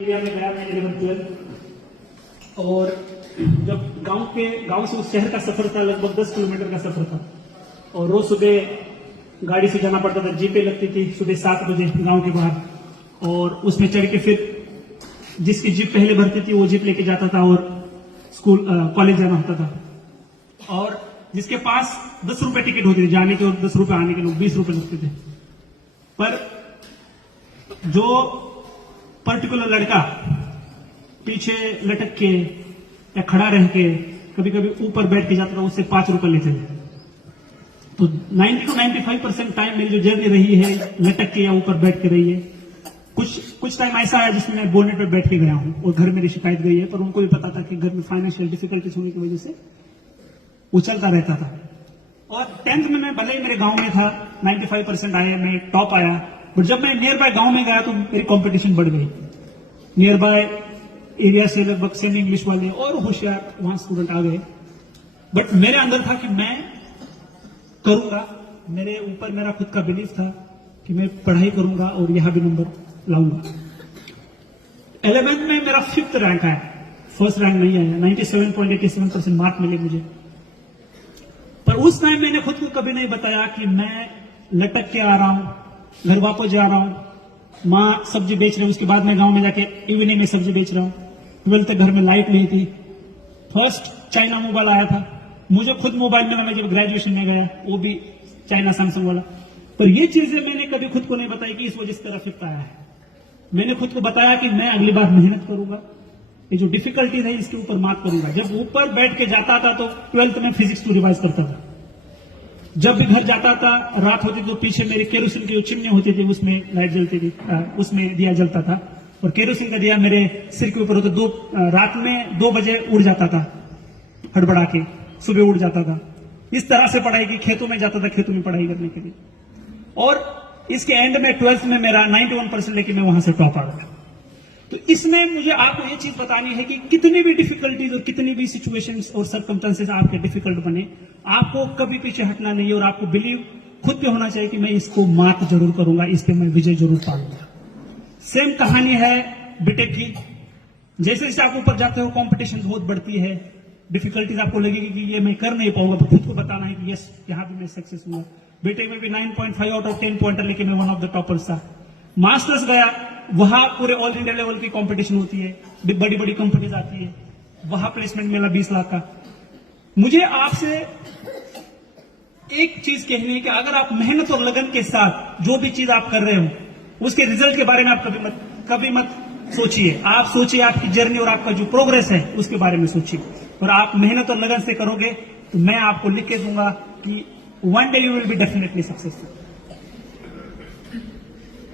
Area में गया मैं 11-12 और जब गांव से उस शहर का सफर था, लगभग 10 किलोमीटर का सफर था और रोज सुबह गाड़ी से जाना पड़ता था। जीपे लगती थी सुबह 7 बजे गांव के बाहर और उसमें चढ़ के फिर जिसकी जीप पहले भरती थी वो जीप लेके जाता था और स्कूल कॉलेज जाना होता था। और जिसके पास 10 रुपए टिकट होती थी जाने के और 10 रुपए आने के, लोग 20 रुपए लगते थे। पर जो पर्टिकुलर लड़का पीछे लटक के या खड़ा रह के कभी कभी ऊपर बैठ के जाता था, उससे 5 रुपए लेते थे। तो 90 to 95% टाइम मेरी जो जर्नी रही है लटक के या ऊपर बैठ के रही है। कुछ टाइम ऐसा आया जिसमें मैं बोनेट पे बैठ के गया हूं और घर मेरी शिकायत गई है, पर उनको भी पता था कि घर में फाइनेंशियल डिफिकल्टीज होने की वजह से उछलता रहता था। और 10th में मैं भले ही मेरे गांव में था, 95% आया, मैं टॉप आया, बट जब मैं नियर बाय गांव में गया तो मेरी कंपटीशन बढ़ गई। नियर बाय एरिया से लगभग सेमी इंग्लिश वाले और होशियार वहां स्टूडेंट आ गए, बट मेरे अंदर था कि मैं करूंगा। मेरे ऊपर मेरा खुद का बिलीफ था कि मैं पढ़ाई करूंगा और यहां भी नंबर लाऊंगा। 11th में मेरा 5th रैंक आया, फर्स्ट रैंक नहीं आया। 97.87% मार्क मिले मुझे। पर उस टाइम मैंने खुद को कभी नहीं बताया कि मैं लटक के आ रहा हूं, घर वापस जा रहा हूं, माँ सब्जी बेच रही है, उसके बाद मैं गांव में जाके इवनिंग में सब्जी बेच रहा हूं। 12th तक घर में लाइट नहीं थी। फर्स्ट चाइना मोबाइल आया था, मुझे खुद मोबाइल में, मैं जब ग्रेजुएशन में गया वो भी चाइना सैमसंग वाला। पर ये चीजें मैंने कभी खुद को नहीं बताई कि इस वजह से तरफ इतना आया है। मैंने खुद को बताया कि मैं अगली बार मेहनत करूंगा, ये जो डिफिकल्टी है इसके ऊपर मात करूंगा। जब ऊपर बैठ के जाता था तो 12th में फिजिक्स को रिवाइज करता था। जब भी घर जाता था, रात होती तो पीछे मेरी केरोसिन की जो चिमनी होती थी उसमें लाइट जलती थी, उसमें दिया जलता था और केरोसिन का दिया मेरे सिर के ऊपर होता। रात में 2 बजे उड़ जाता था, हड़बड़ा के सुबह उड़ जाता था। इस तरह से पढ़ाई की, खेतों में जाता था, खेतों में पढ़ाई करने के लिए। और इसके एंड में 12th में मेरा 91% लेके मैं वहां से टॉप आ गया। तो इसमें मुझे आपको ये चीज बतानी है कि कितनी भी डिफिकल्टीज और कितनी भी सिचुएशंस और सर्कमस्टेंसेस आपके डिफिकल्ट बने, आपको कभी पीछे हटना नहीं है और आपको बिलीव खुद पे होना चाहिए कि मैं इसको मात जरूर करूंगा, इस पे मैं विजय जरूर पाऊंगा। सेम कहानी है बीटेक की। जैसे जैसे आप ऊपर जाते हो कंपटीशन बहुत बढ़ती है, डिफिकल्टीज आपको लगेगी कि ये मैं कर नहीं पाऊंगा, पर खुद को बताना है कि यस यहां भी मैं सक्सेस हुआ। बीटेक में भी 9.5 आउट ऑफ 10 पॉइंटर लेके मैं वन ऑफ द टॉपर्स था। मास्टर्स गया, वहां पूरे ऑल इंडिया लेवल की कंपटीशन होती है, बड़ी बड़ी कंपनीज आती है, वहां प्लेसमेंट मिला 20 लाख का। मुझे आपसे एक चीज कहनी है कि अगर आप मेहनत और लगन के साथ जो भी चीज आप कर रहे हो उसके रिजल्ट के बारे में आप कभी मत सोचिए। आप सोचिए आपकी जर्नी और आपका जो प्रोग्रेस है उसके बारे में सोचिए। और आप मेहनत और लगन से करोगे तो मैं आपको लिख के दूंगा कि one day you will be definitely successful.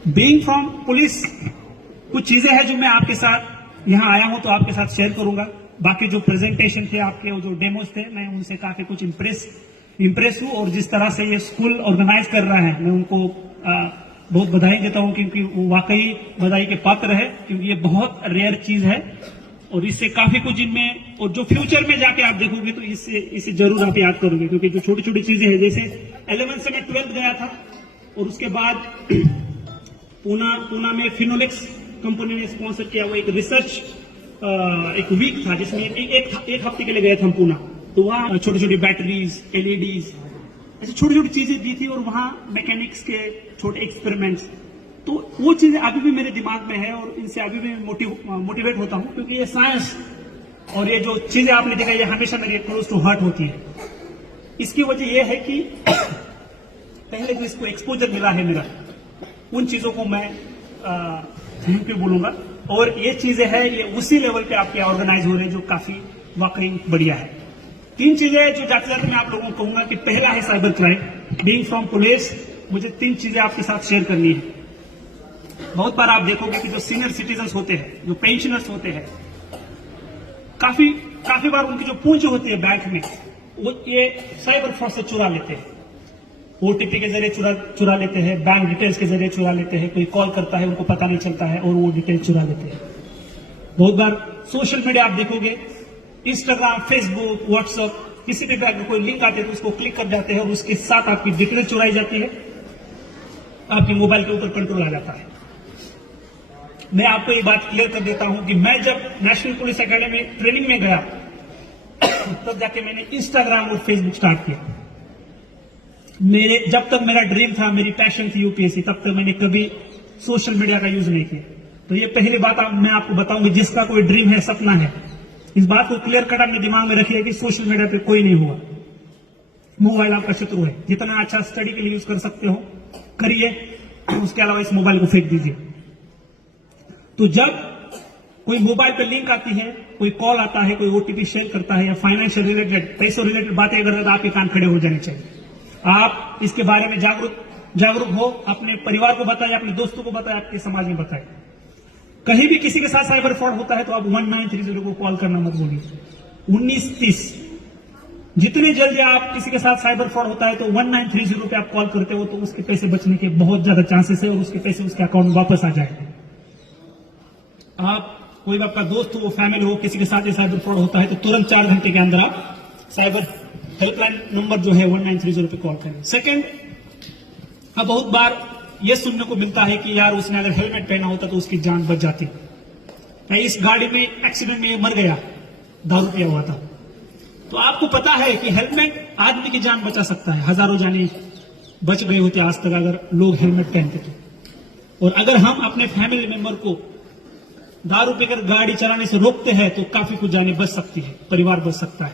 Being from police, कुछ चीजें हैं जो मैं आपके साथ यहां आया हूं तो आपके साथ शेयर करूंगा। बाकी जो प्रेजेंटेशन थे आपके, वो जो डेमोज थे, मैं उनसे काफी कुछ इंप्रेस हूं। और जिस तरह से ये स्कूल ऑर्गेनाइज कर रहा है, मैं उनको बहुत बधाई देता हूं, क्योंकि वो वाकई बधाई के पात्र है, क्योंकि ये बहुत रेयर चीज है और इससे काफी कुछ इनमें, और जो फ्यूचर में जाके आप देखोगे तो इससे जरूर आप याद करोगे, क्योंकि जो छोटी छोटी चीजें हैं, जैसे 11th से मैं 12th गया था और उसके बाद पूना में फिनोलेक्स कंपनी ने स्पॉन्सर किया हुआ एक रिसर्च एक वीक था, जिसमें एक हफ्ते के लिए गए थे हम पूना। तो वहाँ छोटी छोटी बैटरीज, एलईडीज, ऐसी छोटी छोटी चीजें दी थी और वहाँ मैकेनिक्स के छोटे एक्सपेरिमेंट्स। तो वो चीजें अभी भी मेरे दिमाग में है और इनसे अभी भी मोटिवेट होता हूँ, क्योंकि ये साइंस और ये जो चीजें आपने देखा, ये हमेशा मेरी क्लोज टू हार्ट होती है। इसकी वजह यह है कि पहले जो इसको एक्सपोजर मिला है मेरा, उन चीजों को मैं थैंक यू बोलूंगा। और ये चीजें हैं, ये उसी लेवल पे आपके ऑर्गेनाइज हो रहे हैं, जो काफी वाकई बढ़िया है। 3 चीजें जो जाते जाते मैं आप लोगों को कहूंगा कि पहला है cyber crime. Being from police, मुझे 3 चीजें आपके साथ शेयर करनी है। बहुत बार आप देखोगे कि जो सीनियर सिटीजन होते हैं, जो पेंशनर्स होते हैं, काफी बार उनकी जो पूंजी होती है बैंक में, वो ये साइबर फ्रॉड से चुरा लेते हैं। ओटीपी के जरिए चुरा लेते हैं, बैंक डिटेल्स के जरिए चुरा लेते हैं। कोई कॉल करता है, उनको पता नहीं चलता है और वो डिटेल चुरा लेते हैं। बहुत बार सोशल मीडिया आप देखोगे, इंस्टाग्राम, फेसबुक, व्हाट्सएप, किसी भी अगर कोई लिंक आते है तो उसको क्लिक कर जाते हैं और उसके साथ आपकी डिटेल चुराई जाती है, आपके मोबाइल के ऊपर कंट्रोल आ जाता है। मैं आपको ये बात क्लियर कर देता हूं कि मैं जब नेशनल पुलिस एकेडमी ट्रेनिंग में गया तब जाके मैंने इंस्टाग्राम और फेसबुक स्टार्ट किया। जब तक मेरा ड्रीम था, मेरी पैशन थी यूपीएससी, तब तक मैंने कभी सोशल मीडिया का यूज नहीं किया। तो ये पहली बात मैं आपको बताऊंगी, जिसका कोई ड्रीम है, सपना है, इस बात को क्लियर कट अपने दिमाग में रखिए कि सोशल मीडिया पे कोई नहीं हुआ। मोबाइल आपका शत्रु है। जितना अच्छा स्टडी के लिए यूज कर सकते हो करिए, उसके अलावा इस मोबाइल को फेंक दीजिए। तो जब कोई मोबाइल पे लिंक आती है, कोई कॉल आता है, कोई ओटीपी शेयर करता है, या फाइनेंशियल रिलेटेड, पैसों रिलेटेड बातें अगर आपके कान खड़े हो जाने चाहिए। आप इसके बारे में जागरूक हो, अपने परिवार को बताएं, अपने दोस्तों को बताएं, आपके समाज में बताएं। कहीं भी किसी के साथ साइबर फ्रॉड होता है तो आप 1930 को कॉल करना मत भूलिए। 1930 जितने जल्दी आप किसी के साथ साइबर फ्रॉड होता है तो 1930 पे आप कॉल करते हो तो उसके पैसे बचने के बहुत ज्यादा चांसेस है और उसके पैसे उसके अकाउंट में वापस आ जाएंगे। आप कोई भी आपका दोस्त हो, फैमिली हो, किसी के साथ ये साइबर फ्रॉड होता है तो तुरंत 4 घंटे के अंदर आप साइबर हेल्पलाइन नंबर जो है 1930 पे कॉल करें। सेकंड, अब बहुत बार यह सुनने को मिलता है कि यार उसने अगर हेलमेट पहना होता तो उसकी जान बच जाती। इस गाड़ी में एक्सीडेंट में मर गया, दारू पिया हुआ था। तो आपको पता है कि हेलमेट आदमी की जान बचा सकता है। हजारों जाने बच गए होते आज तक अगर लोग हेलमेट पहनते तो। और अगर हम अपने फैमिली मेंबर को दारू पीकर गाड़ी चलाने से रोकते हैं तो काफी कुछ जाने बच सकती है, परिवार बच सकता है।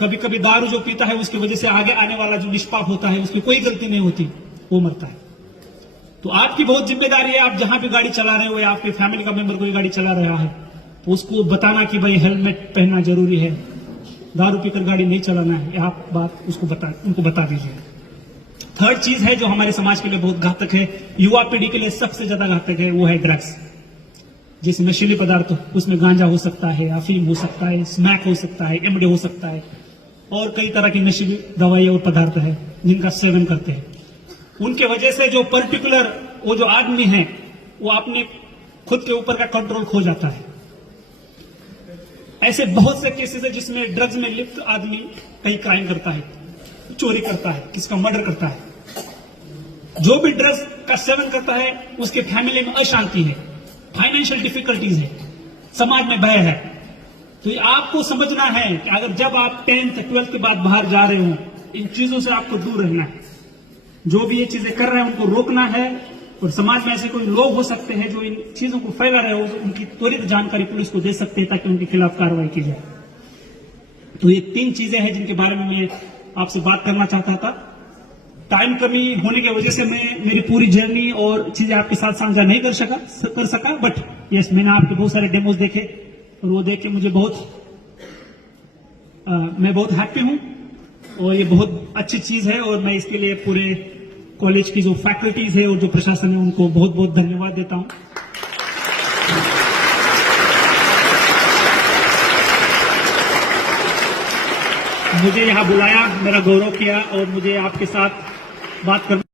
कभी कभी दारू जो पीता है उसकी वजह से आगे आने वाला जो निष्पाप होता है, उसकी कोई गलती नहीं होती, वो मरता है। तो आपकी बहुत जिम्मेदारी है, आप जहां भी गाड़ी चला रहे हो या आपके फैमिली का मेंबर कोई गाड़ी चला रहा है तो उसको बताना कि भाई हेलमेट पहनना जरूरी है, दारू पीकर गाड़ी नहीं चलाना है। आप बात उनको बता दीजिए। थर्ड चीज है जो हमारे समाज के लिए बहुत घातक है, युवा पीढ़ी के लिए सबसे ज्यादा घातक है, वो है ड्रग्स। जैसे नशीले पदार्थ, उसमें गांजा हो सकता है, अफीम हो सकता है, स्मैक हो सकता है, एमडी हो सकता है, और कई तरह की नशीली दवाइयां और पदार्थ है जिनका सेवन करते हैं। उनके वजह से जो पर्टिकुलर वो जो आदमी है वो अपने खुद के ऊपर का कंट्रोल खो जाता है। ऐसे बहुत से केसेस है जिसमें ड्रग्स में लिप्त आदमी कई क्राइम करता है, चोरी करता है, किसका मर्डर करता है। जो भी ड्रग्स का सेवन करता है उसके फैमिली में अशांति है, फाइनेंशियल डिफिकल्टीज है, समाज में भय है। तो ये आपको समझना है कि अगर जब आप 10th 12th के बाद बाहर जा रहे हो, इन चीजों से आपको दूर रहना है। जो भी ये चीजें कर रहे हैं उनको रोकना है। और समाज में ऐसे कोई लोग हो सकते हैं जो इन चीजों को फैला रहे हो, उनकी त्वरित जानकारी पुलिस को दे सकते हैं ताकि उनके खिलाफ कार्रवाई की जाए। तो ये 3 चीजें हैं जिनके बारे में मैं आपसे बात करना चाहता था। टाइम कमी होने की वजह से मैं मेरी पूरी जर्नी और चीजें आपके साथ साझा नहीं कर सका। बट यस, मैंने आपके बहुत सारे डेमोज देखे और वो देख के मुझे मैं बहुत हैप्पी हूं और ये बहुत अच्छी चीज है। और मैं इसके लिए पूरे कॉलेज की जो फैकल्टीज है और जो प्रशासन है उनको बहुत बहुत धन्यवाद देता हूं। मुझे यहां बुलाया, मेरा गौरव किया और मुझे आपके साथ बात करना